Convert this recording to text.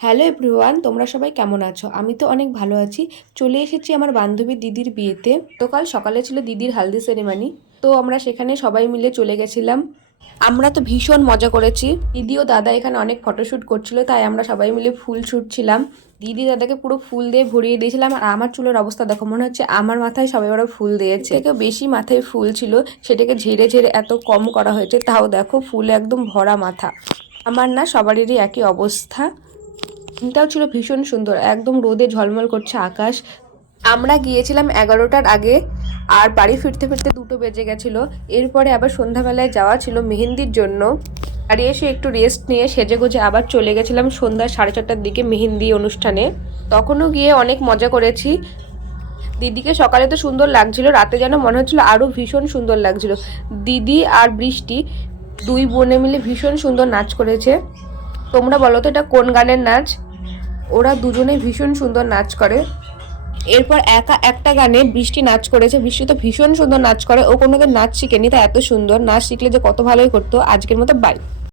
Hello everyone, তোমরা সবাই কেমন আছো? আমি তো অনেক ভালো আছি। চলে এসেছি আমার বান্ধবী দিদির বিয়েতে। তো কাল সকালে ছিল দিদির হালদি সেরেমানি। তো আমরা সেখানে সবাই মিলে চলে গেছিলাম। আমরা তো ভীষণ মজা করেছি। দিদি ও দাদা এখানে অনেক ফটোশ্যুট করছিল, তাই আমরা সবাই মিলে ফুল ছুটছিলাম। দিদি দাদাকে পুরো ফুল দিয়ে ভরিয়ে দিয়েছিলাম। আর আমার চুলের অবস্থা দেখো, মনে হচ্ছে আমার মাথায় সবাই ওরা ফুল দিয়েছে। থেকে বেশি মাথায় ফুল ছিল, সেটাকে ঝেড়ে ঝেড়ে এত কম করা হয়েছে। তাও দেখো ফুলে একদম ভরা মাথা। আমার না সবারই একই অবস্থা। দিনটাও ছিল ভীষণ সুন্দর, একদম রোদে ঝলমল করছে আকাশ। আমরা গিয়েছিলাম 11টার আগে, আর বাড়ি ফিরতে ফিরতে 2টো বেজে গেছিলো। এরপরে আবার সন্ধ্যাবেলায় যাওয়া ছিল মেহেন্দির জন্য। বাড়ি এসে একটু রেস্ট নিয়ে সেজে গুজে আবার চলে গেছিলাম সন্ধ্যা 4:30টার দিকে মেহেন্দি অনুষ্ঠানে। তখনও গিয়ে অনেক মজা করেছি। দিদিকে সকালে তো সুন্দর লাগছিল, রাতে যেন মনে হচ্ছিল আরও ভীষণ সুন্দর লাগছিল। দিদি আর বৃষ্টি দুই বোনে মিলে ভীষণ সুন্দর নাচ করেছে। তোমরা বলো তো এটা কোন গানের নাচ? ওরা দুজনে ভীষণ সুন্দর নাচ করে। এরপর একা একটা গানে বৃষ্টি নাচ করেছে। বৃষ্টি তো ভীষণ সুন্দর নাচ করে, ও কোনোদিন নাচ শিখেনি, তাই এত সুন্দর নাচ শিখলে যে কত ভালোই করতো। আজকের মতো বাই।